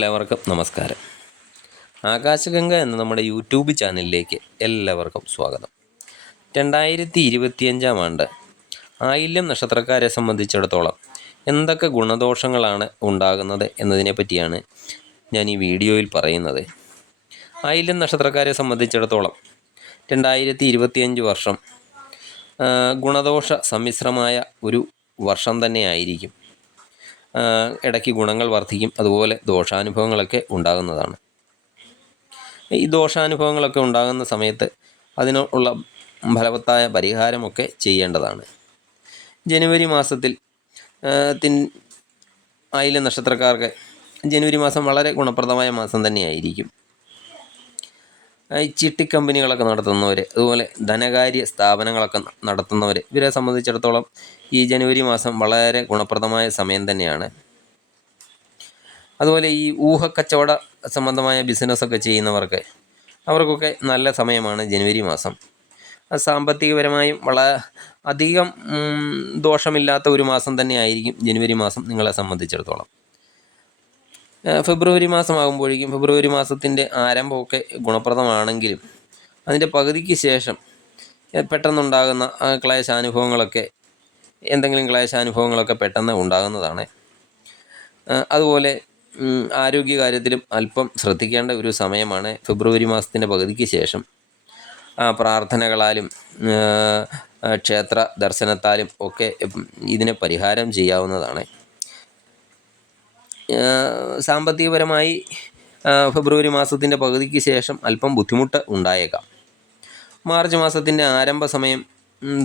എല്ലാവർക്കും നമസ്കാരം. ആകാശഗംഗ എന്ന നമ്മുടെ യൂട്യൂബ് ചാനലിലേക്ക് എല്ലാവർക്കും സ്വാഗതം. 2025 ആണ്ട് ആയില്യം നക്ഷത്രക്കാരെ സംബന്ധിച്ചിടത്തോളം എന്തൊക്കെ ഗുണദോഷങ്ങളാണ് ഉണ്ടാകുന്നത് എന്നതിനെ പറ്റിയാണ് ഞാൻ ഈ വീഡിയോയിൽ പറയുന്നത്. ആയില്യം നക്ഷത്രക്കാരെ സംബന്ധിച്ചിടത്തോളം 2025 വർഷം ഗുണദോഷ സമ്മിശ്രമായ ഒരു വർഷം തന്നെയായിരിക്കും. ഇടയ്ക്ക് ഗുണങ്ങൾ വർദ്ധിക്കും, അതുപോലെ ദോഷാനുഭവങ്ങളൊക്കെ ഉണ്ടാകുന്നതാണ്. ഈ ദോഷാനുഭവങ്ങളൊക്കെ ഉണ്ടാകുന്ന സമയത്ത് അതിനുള്ള ഫലവത്തായ പരിഹാരമൊക്കെ ചെയ്യേണ്ടതാണ്. ജനുവരി മാസത്തിൽ ആയില്യം നക്ഷത്രക്കാർക്ക് ജനുവരി മാസം വളരെ ഗുണപ്രദമായ മാസം തന്നെയായിരിക്കും. ഈ ചിട്ടിക്കമ്പനികളൊക്കെ നടത്തുന്നവർ, അതുപോലെ ധനകാര്യ സ്ഥാപനങ്ങളൊക്കെ നടത്തുന്നവർ, ഇവരെ സംബന്ധിച്ചിടത്തോളം ഈ ജനുവരി മാസം വളരെ ഗുണപ്രദമായ സമയം തന്നെയാണ്. അതുപോലെ ഈ ഊഹക്കച്ചവട സംബന്ധമായ ബിസിനസ്സൊക്കെ ചെയ്യുന്നവർക്ക് അവർക്കൊക്കെ നല്ല സമയമാണ് ജനുവരി മാസം. സാമ്പത്തികപരമായും വളരെ അധികം ദോഷമില്ലാത്ത ഒരു മാസം തന്നെയായിരിക്കും ജനുവരി മാസം നിങ്ങളെ സംബന്ധിച്ചിടത്തോളം. ഫെബ്രുവരി മാസമാകുമ്പോഴേക്കും ഫെബ്രുവരി മാസത്തിൻ്റെ ആരംഭമൊക്കെ ഗുണപ്രദമാണെങ്കിലും അതിൻ്റെ പകുതിക്ക് ശേഷം പെട്ടെന്നുണ്ടാകുന്ന എന്തെങ്കിലും ക്ലേശാനുഭവങ്ങളൊക്കെ പെട്ടെന്ന് ഉണ്ടാകുന്നതാണ്. അതുപോലെ ആരോഗ്യകാര്യത്തിലും അല്പം ശ്രദ്ധിക്കേണ്ട ഒരു സമയമാണ് ഫെബ്രുവരി മാസത്തിൻ്റെ പകുതിക്ക് ശേഷം. പ്രാർത്ഥനകളാലും ക്ഷേത്ര ദർശനത്താലും ഒക്കെ ഇതിനെ പരിഹാരം ചെയ്യാവുന്നതാണ്. സാമ്പത്തികപരമായി ഫെബ്രുവരി മാസത്തിൻ്റെ പകുതിക്ക് ശേഷം അല്പം ബുദ്ധിമുട്ട് ഉണ്ടായേക്കാം. മാർച്ച് മാസത്തിൻ്റെ ആരംഭ സമയം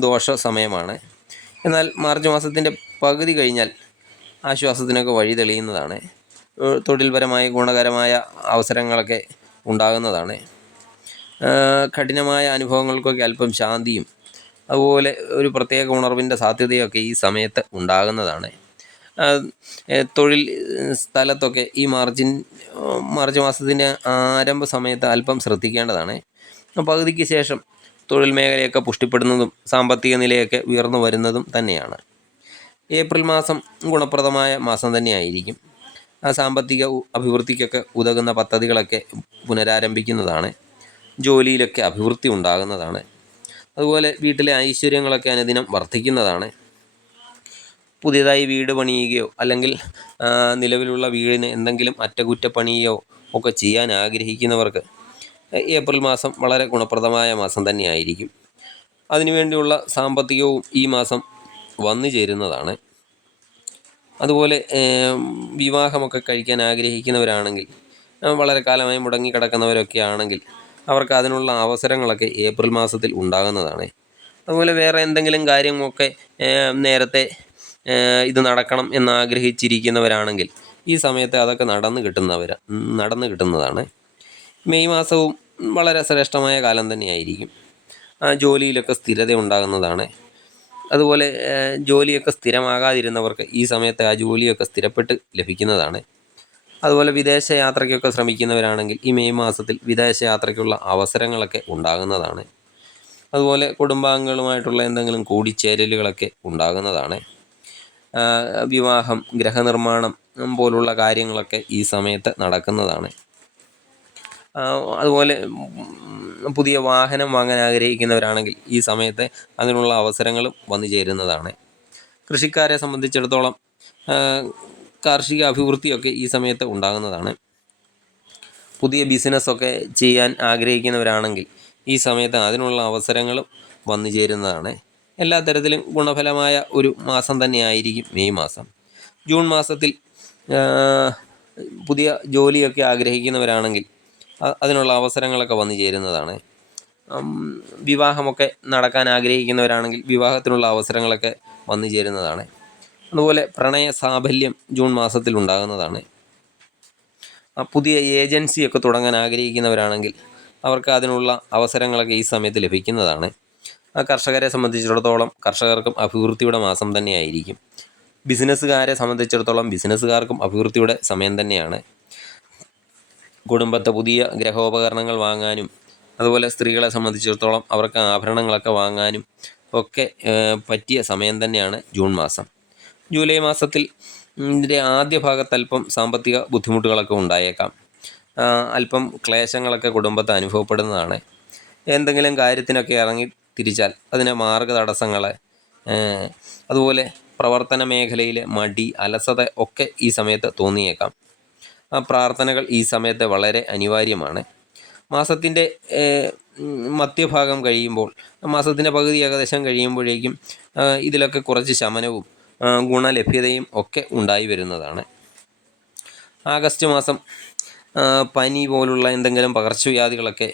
ദോഷ സമയമാണ്. എന്നാൽ മാർച്ച് മാസത്തിൻ്റെ പകുതി കഴിഞ്ഞാൽ ആശ്വാസത്തിനൊക്കെ വഴി തെളിയുന്നതാണ്. തൊഴിൽപരമായ ഗുണകരമായ അവസരങ്ങളൊക്കെ ഉണ്ടാകുന്നതാണ്. കഠിനമായ അനുഭവങ്ങൾക്കൊക്കെ അല്പം ശാന്തിയും അതുപോലെ ഒരു പ്രത്യേക ഉണർവിൻ്റെ സാധ്യതയൊക്കെ ഈ സമയത്ത് ഉണ്ടാകുന്നതാണ്. തൊഴിൽ സ്ഥലത്തൊക്കെ ഈ മാർച്ച് മാസത്തിൻ്റെ ആരംഭ സമയത്ത് അല്പം ശ്രദ്ധിക്കേണ്ടതാണ്. പകുതിക്ക് ശേഷം തൊഴിൽ മേഖലയൊക്കെ പുഷ്ടിപ്പെടുന്നതും സാമ്പത്തിക നിലയൊക്കെ ഉയർന്നു വരുന്നതും തന്നെയാണ്. ഏപ്രിൽ മാസം ഗുണപ്രദമായ മാസം തന്നെയായിരിക്കും. സാമ്പത്തിക അഭിവൃദ്ധിക്കൊക്കെ ഉതകുന്ന പദ്ധതികളൊക്കെ പുനരാരംഭിക്കുന്നതാണ്. ജോലിയിലൊക്കെ അഭിവൃദ്ധി ഉണ്ടാകുന്നതാണ്. അതുപോലെ വീട്ടിലെ ഐശ്വര്യങ്ങളൊക്കെ അനുദിനം വർദ്ധിക്കുന്നതാണ്. പുതിയതായി വീട് പണിയുകയോ അല്ലെങ്കിൽ നിലവിലുള്ള വീടിന് എന്തെങ്കിലും അറ്റകുറ്റപ്പണിയോ ഒക്കെ ചെയ്യാൻ ആഗ്രഹിക്കുന്നവർക്ക് ഏപ്രിൽ മാസം വളരെ ഗുണപ്രദമായ മാസം തന്നെയായിരിക്കും. അതിനുവേണ്ടിയുള്ള സാമ്പത്തികവും ഈ മാസം വന്നു ചേരുന്നതാണ്. അതുപോലെ വിവാഹമൊക്കെ കഴിക്കാൻ ആഗ്രഹിക്കുന്നവരാണെങ്കിൽ, വളരെ കാലമായി മുടങ്ങിക്കിടക്കുന്നവരൊക്കെ ആണെങ്കിൽ അവർക്ക് അതിനുള്ള അവസരങ്ങളൊക്കെ ഏപ്രിൽ മാസത്തിൽ ഉണ്ടാകുന്നതാണ്. അതുപോലെ വേറെ എന്തെങ്കിലും കാര്യമൊക്കെ നേരത്തെ ഇത് നടക്കണം എന്നാഗ്രഹിച്ചിരിക്കുന്നവരാണെങ്കിൽ ഈ സമയത്ത് അതൊക്കെ നടന്നു കിട്ടുന്നതാണ്. മെയ് മാസവും വളരെ ശ്രേഷ്ഠമായ കാലം തന്നെയായിരിക്കും. ജോലിയിലൊക്കെ സ്ഥിരത ഉണ്ടാകുന്നതാണ്. അതുപോലെ ജോലിയൊക്കെ സ്ഥിരമാകാതിരുന്നവർക്ക് ഈ സമയത്ത് ആ ജോലിയൊക്കെ സ്ഥിരപ്പെട്ട് ലഭിക്കുന്നതാണ്. അതുപോലെ വിദേശ യാത്രയ്ക്കൊക്കെ ശ്രമിക്കുന്നവരാണെങ്കിൽ ഈ മെയ് മാസത്തിൽ വിദേശ യാത്രയ്ക്കുള്ള അവസരങ്ങളൊക്കെ ഉണ്ടാകുന്നതാണ്. അതുപോലെ കുടുംബാംഗങ്ങളുമായിട്ടുള്ള എന്തെങ്കിലും കൂടിച്ചേരലുകളൊക്കെ ഉണ്ടാകുന്നതാണ്. വിവാഹം, ഗൃഹനിർമ്മാണം പോലുള്ള കാര്യങ്ങളൊക്കെ ഈ സമയത്ത് നടക്കുന്നതാണ്. അതുപോലെ പുതിയ വാഹനം വാങ്ങാൻ ആഗ്രഹിക്കുന്നവരാണെങ്കിൽ ഈ സമയത്ത് അതിനുള്ള അവസരങ്ങളും വന്നു ചേരുന്നതാണ്. കൃഷിക്കാരെ സംബന്ധിച്ചിടത്തോളം കാർഷിക അഭിവൃദ്ധിയൊക്കെ ഈ സമയത്ത് ഉണ്ടാകുന്നതാണ്. പുതിയ ബിസിനസ്സൊക്കെ ചെയ്യാൻ ആഗ്രഹിക്കുന്നവരാണെങ്കിൽ ഈ സമയത്ത് അതിനുള്ള അവസരങ്ങളും വന്നു ചേരുന്നതാണ്. എല്ലാ തരത്തിലും ഗുണഫലമായ ഒരു മാസം തന്നെയായിരിക്കും മെയ് മാസം. ജൂൺ മാസത്തിൽ പുതിയ ജോലിയൊക്കെ ആഗ്രഹിക്കുന്നവരാണെങ്കിൽ അതിനുള്ള അവസരങ്ങളൊക്കെ വന്നു ചേരുന്നതാണ്. വിവാഹമൊക്കെ നടക്കാൻ ആഗ്രഹിക്കുന്നവരാണെങ്കിൽ വിവാഹത്തിനുള്ള അവസരങ്ങളൊക്കെ വന്നു ചേരുന്നതാണ്. അതുപോലെ പ്രണയ സാഫല്യം ജൂൺ മാസത്തിൽ ഉണ്ടാകുന്നതാണ്. പുതിയ ഏജൻസിയൊക്കെ തുടങ്ങാൻ ആഗ്രഹിക്കുന്നവരാണെങ്കിൽ അവർക്ക് അതിനുള്ള അവസരങ്ങളൊക്കെ ഈ സമയത്ത് ലഭിക്കുന്നതാണ്. കർഷകരെ സംബന്ധിച്ചിടത്തോളം കർഷകർക്കും അഭിവൃദ്ധിയുടെ മാസം തന്നെയായിരിക്കും. ബിസിനസ്സുകാരെ സംബന്ധിച്ചിടത്തോളം ബിസിനസ്സുകാർക്കും അഭിവൃദ്ധിയുടെ സമയം തന്നെയാണ്. കുടുംബത്തെ പുതിയ ഗ്രഹോപകരണങ്ങൾ വാങ്ങാനും, അതുപോലെ സ്ത്രീകളെ സംബന്ധിച്ചിടത്തോളം അവർക്ക് ആഭരണങ്ങളൊക്കെ വാങ്ങാനും ഒക്കെ പറ്റിയ സമയം തന്നെയാണ് ജൂൺ മാസം. ജൂലൈ മാസത്തിൽ ഇതിൻ്റെ ആദ്യ ഭാഗത്ത് അല്പം സാമ്പത്തിക ബുദ്ധിമുട്ടുകളൊക്കെ ഉണ്ടായേക്കാം. അല്പം ക്ലേശങ്ങളൊക്കെ കുടുംബത്തെ അനുഭവപ്പെടുന്നതാണ്. എന്തെങ്കിലും കാര്യത്തിനൊക്കെ ഇറങ്ങി തിരിച്ചാൽ അതിന് മാർഗ തടസ്സങ്ങൾ, അതുപോലെ പ്രവർത്തന മേഖലയിലെ മടി, അലസത ഒക്കെ ഈ സമയത്ത് തോന്നിയേക്കാം. പ്രാർത്ഥനകൾ ഈ സമയത്ത് വളരെ അനിവാര്യമാണ്. മാസത്തിൻ്റെ മധ്യഭാഗം കഴിയുമ്പോൾ, മാസത്തിൻ്റെ പകുതി ഏകദേശം കഴിയുമ്പോഴേക്കും ഇതിലൊക്കെ കുറച്ച് ശമനവും ഗുണലഭ്യതയും ഒക്കെ ഉണ്ടായി വരുന്നതാണ്. ആഗസ്റ്റ് മാസം പനി പോലുള്ള എന്തെങ്കിലും പകർച്ചവ്യാധികളൊക്കെ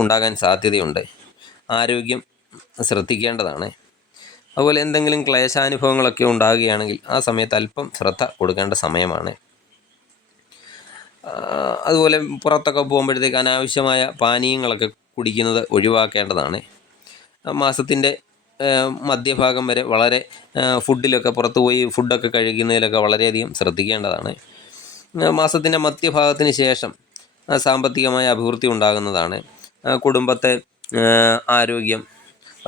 ഉണ്ടാകാൻ സാധ്യതയുണ്ട്. ആരോഗ്യം ശ്രദ്ധിക്കേണ്ടതാണ്. അതുപോലെ എന്തെങ്കിലും ക്ലേശാനുഭവങ്ങളൊക്കെ ഉണ്ടാകുകയാണെങ്കിൽ ആ സമയത്ത് അല്പം ശ്രദ്ധ കൊടുക്കേണ്ട സമയമാണ്. അതുപോലെ പുറത്തൊക്കെ പോകുമ്പോഴത്തേക്ക് അനാവശ്യമായ പാനീയങ്ങളൊക്കെ കുടിക്കുന്നത് ഒഴിവാക്കേണ്ടതാണ്. മാസത്തിൻ്റെ മധ്യഭാഗം വരെ വളരെ ഫുഡിലൊക്കെ പുറത്തു പോയി ഫുഡൊക്കെ കഴിക്കുന്നതിലൊക്കെ വളരെയധികം ശ്രദ്ധിക്കേണ്ടതാണ്. മാസത്തിൻ്റെ മധ്യഭാഗത്തിന് ശേഷം സാമ്പത്തികമായ അഭിവൃദ്ധി ഉണ്ടാകുന്നതാണ്. കുടുംബത്തെ ആരോഗ്യം,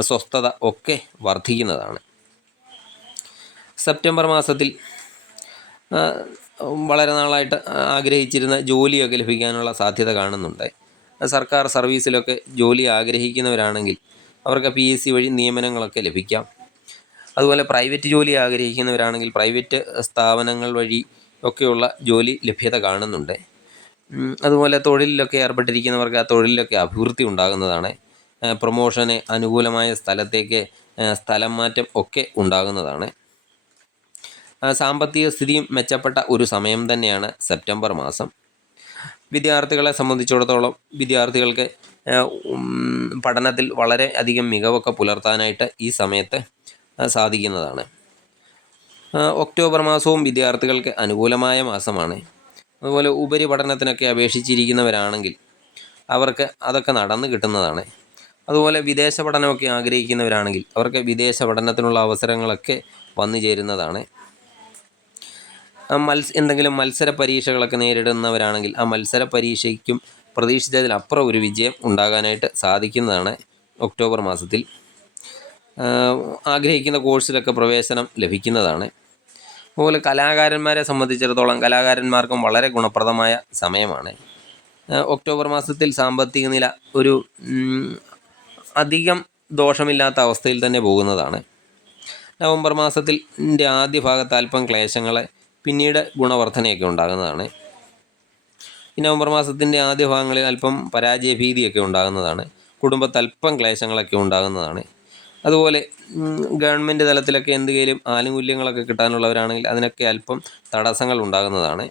സ്വസ്ഥത ഒക്കെ വർദ്ധിക്കുന്നതാണ്. സെപ്റ്റംബർ മാസത്തിൽ വളരെ നാളായിട്ട് ആഗ്രഹിച്ചിരുന്ന ജോലിയൊക്കെ ലഭിക്കാനുള്ള സാധ്യത കാണുന്നുണ്ട്. സർക്കാർ സർവീസിലൊക്കെ ജോലി ആഗ്രഹിക്കുന്നവരാണെങ്കിൽ അവർക്ക് PSC വഴി നിയമനങ്ങളൊക്കെ ലഭിക്കാം. അതുപോലെ പ്രൈവറ്റ് ജോലി ആഗ്രഹിക്കുന്നവരാണെങ്കിൽ പ്രൈവറ്റ് സ്ഥാപനങ്ങൾ വഴി ഒക്കെയുള്ള ജോലി ലഭ്യത കാണുന്നുണ്ട്. അതുപോലെ തൊഴിലിലൊക്കെ ഏർപ്പെട്ടിരിക്കുന്നവർക്ക് ആ തൊഴിലിലൊക്കെ അഭിവൃദ്ധി ഉണ്ടാകുന്നതാണ്. പ്രൊമോഷന് അനുകൂലമായ സ്ഥലത്തേക്ക് സ്ഥലം മാറ്റം ഒക്കെ ഉണ്ടാകുന്നതാണ്. സാമ്പത്തിക സ്ഥിതിയും മെച്ചപ്പെട്ട ഒരു സമയം തന്നെയാണ് സെപ്റ്റംബർ മാസം. വിദ്യാർത്ഥികളെ സംബന്ധിച്ചിടത്തോളം വിദ്യാർത്ഥികൾക്ക് പഠനത്തിൽ വളരെ അധികം മികവൊക്കെ പുലർത്താനായിട്ട് ഈ സമയത്ത് സാധിക്കുന്നതാണ്. ഒക്ടോബർ മാസവും വിദ്യാർത്ഥികൾക്ക് അനുകൂലമായ മാസമാണ്. അതുപോലെ ഉപരിപഠനത്തിനൊക്കെ അപേക്ഷിച്ചിരിക്കുന്നവരാണെങ്കിൽ അവർക്ക് അതൊക്കെ നടന്നു കിട്ടുന്നതാണ്. അതുപോലെ വിദേശ പഠനമൊക്കെ ആഗ്രഹിക്കുന്നവരാണെങ്കിൽ അവർക്ക് വിദേശ പഠനത്തിനുള്ള അവസരങ്ങളൊക്കെ വന്നു ചേരുന്നതാണ്. എന്തെങ്കിലും മത്സര പരീക്ഷകളൊക്കെ നേരിടുന്നവരാണെങ്കിൽ ആ മത്സര പരീക്ഷയ്ക്കും പ്രതീക്ഷിച്ചതിലപ്പുറം ഒരു വിജയം ഉണ്ടാകാനായിട്ട് സാധിക്കുന്നതാണ് ഒക്ടോബർ മാസത്തിൽ. ആഗ്രഹിക്കുന്ന കോഴ്സിലൊക്കെ പ്രവേശനം ലഭിക്കുന്നതാണ്. അതുപോലെ കലാകാരന്മാരെ സംബന്ധിച്ചിടത്തോളം കലാകാരന്മാർക്കും വളരെ ഗുണപ്രദമായ സമയമാണ്. ഒക്ടോബർ മാസത്തിൽ സാമ്പത്തിക നില ഒരു അധികം ദോഷമില്ലാത്ത അവസ്ഥയിൽ തന്നെ പോകുന്നതാണ്. നവംബർ മാസത്തിൻ്റെ ആദ്യ ഭാഗത്ത് അല്പം ക്ലേശങ്ങൾ, പിന്നീട് ഗുണവർധനയൊക്കെ ഉണ്ടാകുന്നതാണ്. ഈ നവംബർ മാസത്തിൻ്റെ ആദ്യ ഭാഗങ്ങളിൽ അല്പം പരാജയഭീതിയൊക്കെ ഉണ്ടാകുന്നതാണ്. കുടുംബത്തിൽ അല്പം ക്ലേശങ്ങളൊക്കെ ഉണ്ടാകുന്നതാണ്. അതുപോലെ ഗവൺമെൻറ് തലത്തിലൊക്കെ എന്തെങ്കിലും ആനുകൂല്യങ്ങളൊക്കെ കിട്ടാനുള്ളവരാണെങ്കിൽ അതിനൊക്കെ അല്പം തടസ്സങ്ങൾ ഉണ്ടാകുന്നതാണ്.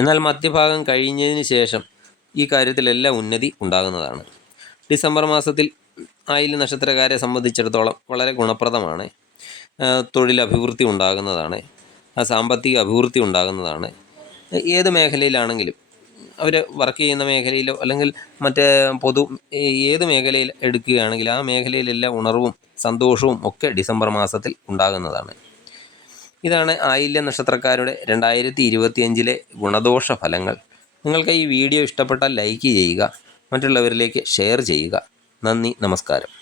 എന്നാൽ മധ്യഭാഗം കഴിഞ്ഞതിന് ശേഷം ഈ കാര്യത്തിലെല്ലാം ഉന്നതി ഉണ്ടാകുന്നതാണ്. ഡിസംബർ മാസത്തിൽ ആയില്യം നക്ഷത്രക്കാരെ സംബന്ധിച്ചിടത്തോളം വളരെ ഗുണപ്രദമാണ്. തൊഴിലഭിവൃദ്ധി ഉണ്ടാകുന്നതാണ്. സാമ്പത്തിക അഭിവൃദ്ധി ഉണ്ടാകുന്നതാണ്. ഏത് മേഖലയിലാണെങ്കിലും അവർ വർക്ക് ചെയ്യുന്ന മേഖലയിലോ അല്ലെങ്കിൽ മറ്റേ ഏത് മേഖലയിൽ എടുക്കുകയാണെങ്കിൽ ആ മേഖലയിലെല്ലാം ഉണർവും സന്തോഷവും ഒക്കെ ഡിസംബർ മാസത്തിൽ ഉണ്ടാകുന്നതാണ്. ഇതാണ് ആയില്യം നക്ഷത്രക്കാരുടെ 2025 ഗുണദോഷ ഫലങ്ങൾ. നിങ്ങൾക്ക് ഈ വീഡിയോ ഇഷ്ടപ്പെട്ടാൽ ലൈക്ക് ചെയ്യുക, മറ്റുള്ളവരിലേക്ക് ഷെയർ ചെയ്യുക. നന്ദി, നമസ്കാരം.